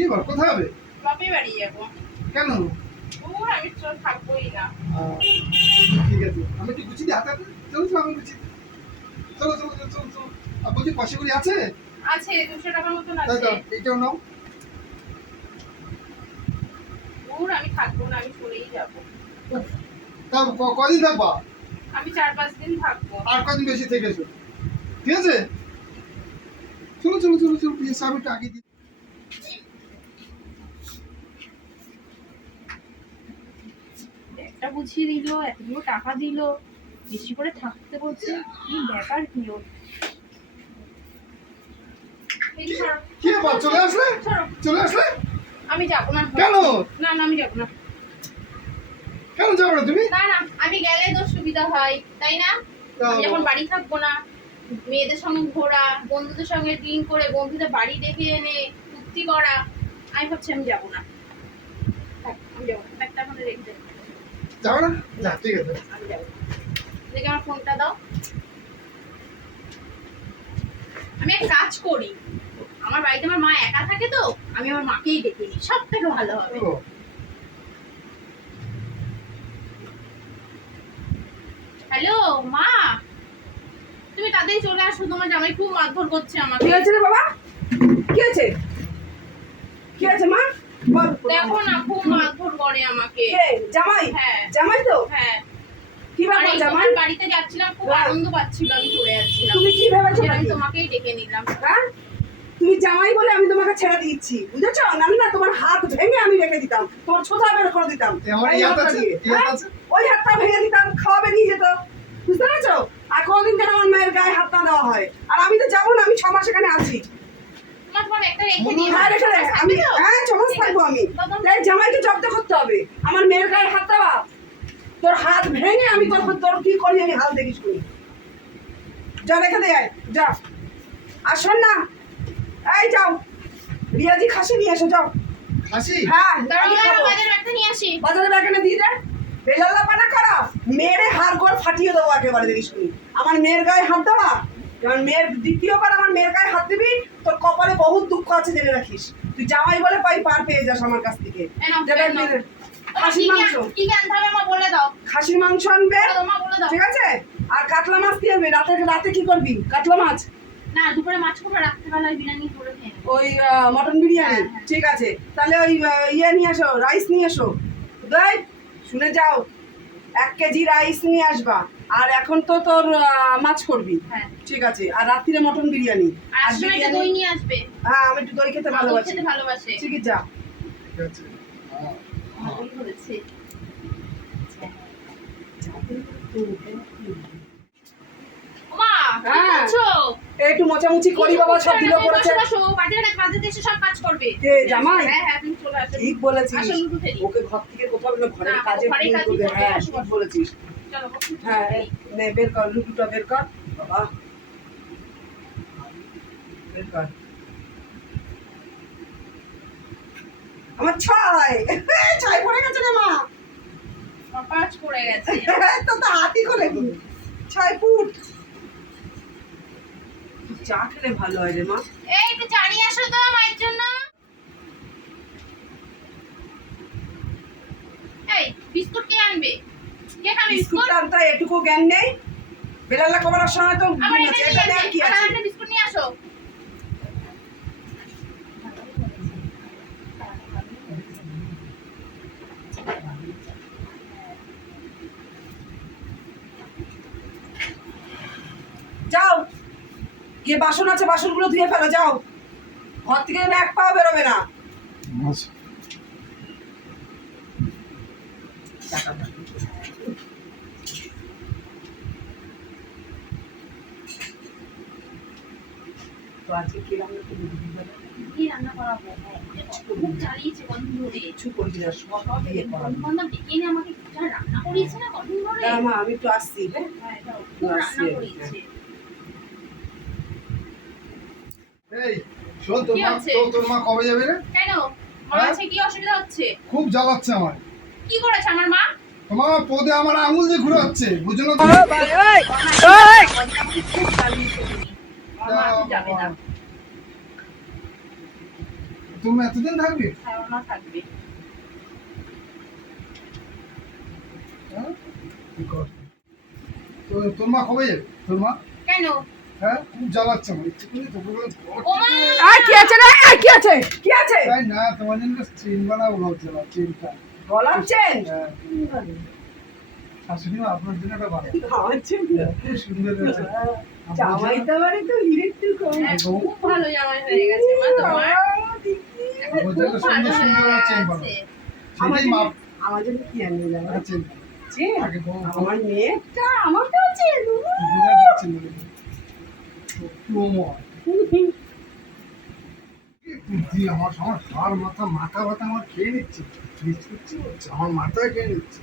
কি বল কোথায় হবে? বাপের বাড়ি যাব। কেন? দূর আমি তো থাকবোই না। ঠিক আছে। আমি একটু গুছিয়ে দিই হাতে হাতে। চলো চলো আমি গুছিয়ে দিই। চলো চলো চলো চলো চলো। আর বলছি পয়সা করি আছে? আছে দুশো টাকার মতন আছে। এইটাও নাও। দূর আমি থাকব না আমি চলেই যাব। কদিন থাকবা? আমি চার পাঁচ দিন থাকব। আর কদিন বেশি থেকেছো? ঠিক আছে? চলো চলো চলো চলো একটু আগে দিই একটা বুঝিয়ে দিল এতগুলো টাকা দিল বেশি করে থাকতে বলছে কি ব্যাপার কি ওর? চলে আসলে? চলে আসলে? আমি যাব না। কেন? না না আমি যাব না। কেন যাব না তুমি? না না আমি গেলে তো সুবিধা হয় তাই না? যখন বাড়ি থাকব না। মেয়েদের সঙ্গে ঘোরা বন্ধুদের সঙ্গে ড্রিঙ্ক করে বন্ধুদের বাড়ি ডেকে এনে ফুর্তি করা আমি ভাবছি আমি যাব না। থাক, আমি যাব না। ব্যাগটা আমাদের রেখে দে। না? যা ঠিক আছে। আমি দেখি আমার ফোনটা দাও। আমি এক কাজ করি। আমার বাড়িতে আমার মা একা থাকে তো আমি আমার মাকেই ডেকে নিই। সব থেকে ভালো হবে। হ্যালো মা! তুমি তাড়াতাড়ি চলে আসো তোমার জামাই খুব মারধর করছে আমাকে। কি হয়েছে রে বাবা? কি হয়েছে? কি হয়েছে মা? দেখো না খুব মারধর করে আমাকে। জামাই? হ্যাঁ। জামাই তো? হ্যাঁ। কি ব্যাপার জামাই? বাড়িতে যাচ্ছিলাম খুব হ্যাঁ। আনন্দ পাচ্ছিল আমি চলে যাচ্ছিলাম। তুমি কি ভেবেছো আমি তোমাকেই ডেকে নিলাম। হ্যাঁ? তুমি জামাই বলে আমি তোমাকে ছেড়ে দিচ্ছি বুঝেছ? নাহলে না তোমার হাত ভেঙে আমি রেখে দিতাম তোমার ছোটা বের করে দিতাম? ওই হাতটা ভেঙে দিতাম খাওয়াবে নিয়ে যেত। বুঝতে পেরেছ? আর কোনদিন যেন আমার মায়ের গায়ে হাত না দেওয়া হয়। আর আমি তো যাব না আমি ছ মাস এখানে আছি। আমি হ্যাঁ। থাকব আমি। তাই জামাইকে জব্দ করতে হবে। আমার মেয়ের গায়ে হাত দেওয়া। তোর হাত ভেঙে আমি তোর তোর কি করি আমি হাল দেখিস করি যা রেখে দে যা। আর শোন না এই যাও। রিয়াজি খাসি নিয়ে এসো যাও। হ্যাঁ। বাজার দিয়ে দে। বেলাল্লা পানা করা। মেয়েরে হাড় গোড় ফাটিয়ে দেবো একেবারে দেখিস শুনি আমার মেয়ের গায়ে হাত দেওয়া। আমার মেয়ের দ্বিতীয়বার আমার মেয়ের গায়ে হাত দিবি তোর কপালে বহুত দুঃখ আছে জেনে রাখিস। তুই জামাই বলে পাই পার পেয়ে যাস আমার কাছ থেকে। খাসির মাংস। বলে দাও। খাসির মাংস আনবে। দাও। ঠিক আছে? আর কাতলা মাছ দিয়ে আনবে? রাতে রাতে কি করবি? কাতলা মাছ? না দুপুরে মাছ করব রাত্রেবেলায় বিরিয়ানি করে ওই মটন বিরিয়ানি? হ্যাঁ, হ্যাঁ। ঠিক আছে। তাহলে ওই ইয়ে নিয়ে এসো রাইস নিয়ে এসো দেখ শুনে যাও। এক কেজি রাইস নিয়ে আসবা। আর এখন তো তোর মাছ করবি। হ্যাঁ। ঠিক আছে। আর রাত্রিরে মটন বিরিয়ানি। আর দই নিয়ে আসবে। হ্যাঁ আমি একটু দই খেতে ভালোবাসি। খেতে ভালোবাসে। ঠিক আছে যা। ঠিক আছে। হ্যাঁ। হ্যাঁ। একটু মোচামুচি করি বাবা সব দিল করেছে। বসো, বসো, বাজারে রাখ, বাজারে এসে সব কাজ করবে। কে, জামাই? হ্যাঁ, হ্যাঁ, তুমি চলে আসো। ঠিক বলেছিস। ওকে ঘর থেকে কোথাও ঘরের কাজে হ্যাঁ ঠিক বলেছিস। হ্যাঁ নে বের কর লুটুটা বের কর। বাবা। বের কর। আমার ছাই ছাই পড়ে গেছে রে মা। পাঁচ পড়ে গেছে। তো তো হাতি করে ছাই ফুট। চা খেলে ভালো হয় রে মা। এই, একটু চা নিয়ে আসো তো মায়ের জন্য। এই, বিস্কুট কে আনবে? কে খাবে বিস্কুট? আনতে এটুকু জ্ঞান নেই। সময় তো ঘুম এটা আছে এটা দেখ কি আছে। বিস্কুট নিয়ে আসো। যাও। গিয়ে বাসন আছে বাসনগুলো ধুয়ে ফেলো যাও। ঘর থেকে এক পাও বেরোবে না। তো আজকে কি রান্না করবি? কি রান্না করাবো? খুব চালিয়েছে কদিন কিছু করবি না সব দিয়ে করাবি বন্ধু-বান্ধব এনে আমাকে যা রান্না করিয়েছে না কদিন ধরে। মা আমি আসছি হ্যাঁ? হ্যাঁ, খুব রান্না করিয়েছে। এই শোন তোর মা তোর মা কবে যাবে রে? কেন? আমার হ্যাঁ? আছে কি অসুবিধা হচ্ছে? খুব জ্বালাচ্ছে আমার কি করেছে আমার মা? তোমার পদে আমার আঙুল দিয়ে ঘুরে যাচ্ছে বুঝলো তো? তুমি এতদিন থাকবে? হ্যাঁ থাকবে। হ্যাঁ? তোর মা কবে যাবে? তোর মা? কেন? হ্যাঁ খুব জ্বালাচ্ছে আমার ইচ্ছে করে তো বললাম, ও মা! আর কি আছে রে? আর কি আছে? কি আছে? তাই না তোমার জন্য চেন বানাবো ভাবছিলাম চেনটা। গলার চেন? শাশুড়ি মা আপনার জন্য একটা বানাবো। খাওয়াচ্ছে খুব সুন্দর হয়েছে। জামাই তো বাড়ি তো হিরের টুকরো হ্যাঁ, খুব ভালো জামাই হয়ে গেছে মা তোমার? আমার জন্য কি আনবে মেয়েটা হাড় মাথা মাথা ব্যথা আমার খেয়ে নিচ্ছে। আমার মাথায় খেয়ে নিচ্ছে।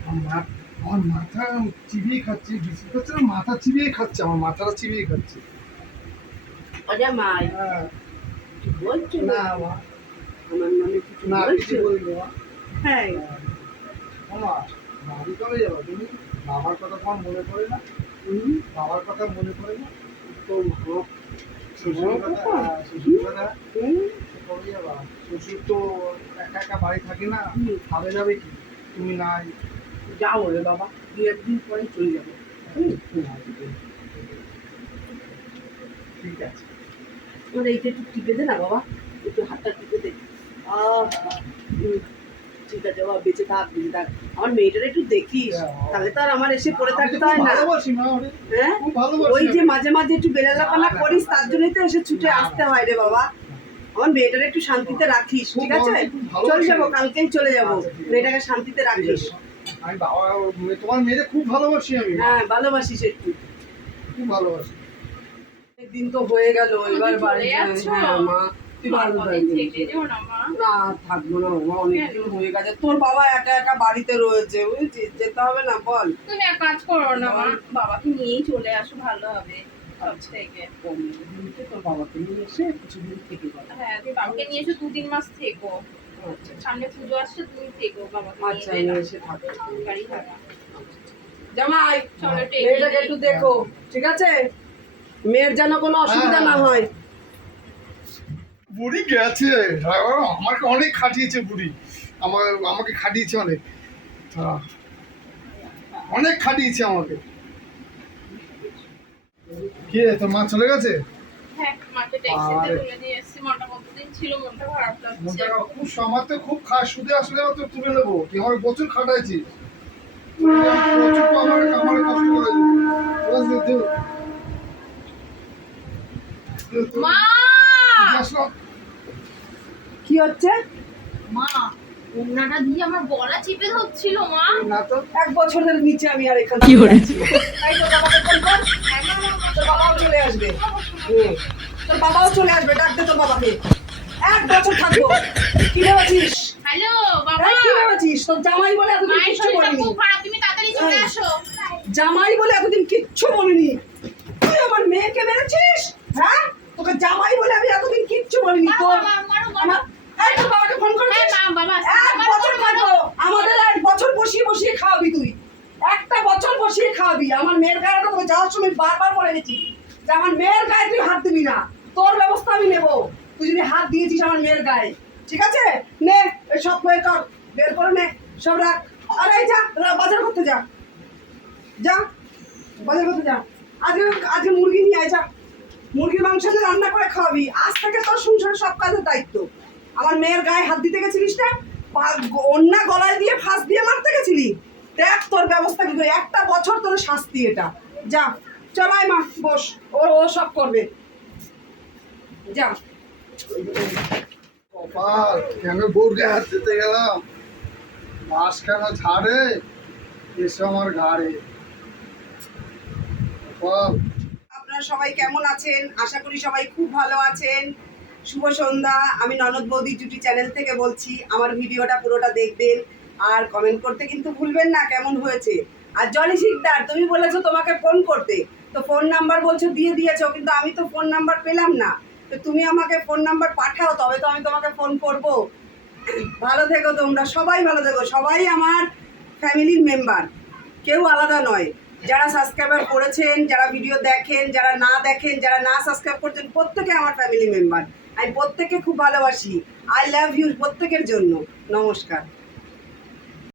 আমার মা- আমার মাথা চিবিয়ে খাচ্ছে বিস্কুট খাচ্ছে না মাথা চিবিয়ে খাচ্ছে আমার মাথাটা চিবিয়ে খাচ্ছে। আরে হ্যাঁ, বলছো? না আমার মনে কিছু না কিছু মা। হ্যাঁ। মামা বাড়ি কবে যাব তুমি? বাবার কথা তোমার মনে পড়ে না? বাবার কথা মনে পড়ে না? তো শ্বশুর কথা শ্বশুর কথা। কবে যাবা? শ্বশুর তো একা একা বাড়ি থাকে না। খাবে যাবে কি? তুমি নাই। যাও রে বাবা দু একদিন পরে চলে যাব। ঠিক আছে। এইটা একটু টিপে দে না বাবা একটু হাতটা টিপে দে। ঠিক আছে বাবা বেঁচে থাক বেঁচে থাক। আমার মেয়েটার একটু দেখিস তাহলে তো আর আমার এসে পড়ে থাকতে তো হয় না। হ্যাঁ? ওই যে মাঝে মাঝে একটু বেলালাপানা করিস তার জন্যই তো এসে ছুটে আসতে হয় রে বাবা। আমার মেয়েটার একটু শান্তিতে রাখিস ঠিক আছে? চলে যাব কালকেই চলে যাব। আচ্ছা। মেয়েটাকে শান্তিতে রাখিস। আমি বাবা তোমার মেয়েকে খুব ভালোবাসি আমি। হ্যাঁ ভালোবাসিস একটু। খুব ভালোবাসি। দিন তো হয়ে গেল এবার বাড়ি হ্যাঁ মা তুই ভালো থেকে না থাকব না বাবা অনেকদিন হয়ে গেছে। তোর বাবা একা একা বাড়িতে রয়েছে বুঝছিস? যেতে হবে না বল। তুমি এক কাজ করো না মা। বাবাকে নিয়েই চলে আসো ভালো হবে। তোর বাবাকে নিয়ে এসে কিছুদিন থেকে হ্যাঁ তুমি বাবাকে নিয়ে এসো দু তিন মাস থেকো। সামনে পুজো আসছে তুমি থেকো বাবাকে আচ্ছা নিয়ে এসে থাকো গাড়ি ভাড়া জামাই চলো, মেয়েটাকে একটু দেখো ঠিক আছে? মেয়ের যেন কোনো অসুবিধা না হয়। বুড়ি গেছে। ড্রাইভার আমাকে অনেক খাটিয়েছে বুড়ি। আমার আমাকে খাটিয়েছে অনেক। তা, অনেক খাটিয়েছে আমাকে। কে তোর মা চলে গেছে? তো খুব সুদে আসলে তো তুলে নেব। তুই আমার প্রচুর প্রচুর আমার আমার কষ্ট করে। কি হচ্ছে? মা ওনাটা দিয়ে আমার গলা চিপে ধরছিল মা। না তো। এক বছরের নিচে আমি আর এখানে কি হয়েছে তাই তো বাবাকে ফোন কর। তোর বাবাও চলে আসবে। তোর বাবাও চলে আসবে ডাক দে তোর বাবাকে। এক বছর থাকব। কি ভেবেছিস? হ্যালো বাবা। কি ভেবেছিস? তোর জামাই বলে এতদিন কিচ্ছু বলিনি। তুমি তাড়াতাড়ি চলে আসো। জামাই বলে এতদিন কিচ্ছু বলিনি। তুই আমার মেয়েকে মেরেছিস? হ্যাঁ? তোকে জামাই বলে আমি এতদিন কিচ্ছু বলিনি। তোর মারো, মারো, মারো। আমার এই তোর বাবাকে ফোন হ্যাঁ এক বছর থাকব। আমাদের এক বছর বসিয়ে বসিয়ে খাওয়াবি তুই। একটা বছর বসিয়ে খাওয়াবি। আমার মেয়ের গায়ে তো তোকে যাওয়ার সময় বারবার বলে গেছি। যে আমার মেয়ের গায়ে তুই হাত দিবি না, তোর ব্যবস্থা আমি নেব। তুই যদি হাত দিয়েছিস আমার মেয়ের গায়ে, ঠিক আছে? নে সব বের কর বের করে নে, সব রাখ। আরে যা বাজার করতে যা। যা, বাজার করতে যা। আজকে আজকে মুরগি নিয়ে আয়, যা। মুরগির মাংস রান্না করে খাওয়াবি, আজ থেকে তোর সংসারের সব কাজের দায়িত্ব। আমার মেয়ের গায়ে হাত দিতে গেছিলিস না? অন্যা গলায় দিয়ে ফাঁস দিয়ে মারতে গেছিলি? দেখ তোর ব্যবস্থা কিন্তু একটা বছর তোর শাস্তি এটা। যা। চলাই মা বস। ও ও সব করবে। যা। কপাল কেন বউকে হাত দিতে গেলাম? বাস কেন ছাড়ে এসে আমার ঘাড়ে। কপাল। আপনারা সবাই কেমন আছেন? আশা করি সবাই খুব ভালো আছেন। শুভ সন্ধ্যা। আমি ননদ বৌদি জুটি চ্যানেল থেকে বলছি আমার ভিডিওটা পুরোটা দেখবেন। আর কমেন্ট করতে কিন্তু ভুলবেন না কেমন হয়েছে। আর জনি শিকদার তুমি বলেছ তোমাকে ফোন করতে। তো ফোন নাম্বার বলছো, দিয়ে দিয়েছ, কিন্তু আমি তো ফোন নাম্বার পেলাম না। তো তুমি আমাকে ফোন নাম্বার পাঠাও, তবে তো আমি তোমাকে ফোন করব। ভালো থেকো তোমরা, সবাই ভালো থেকো, সবাই আমার ফ্যামিলির মেম্বার কেউ আলাদা নয়। যারা সাবস্ক্রাইবার করেছেন, যারা ভিডিও দেখেন, যারা না দেখেন, যারা না সাবস্ক্রাইব করছেন, প্রত্যেকে আমার ফ্যামিলি মেম্বার আমি প্রত্যেককে খুব ভালোবাসি। আই লাভ ইউ প্রত্যেকের জন্য। নমস্কার।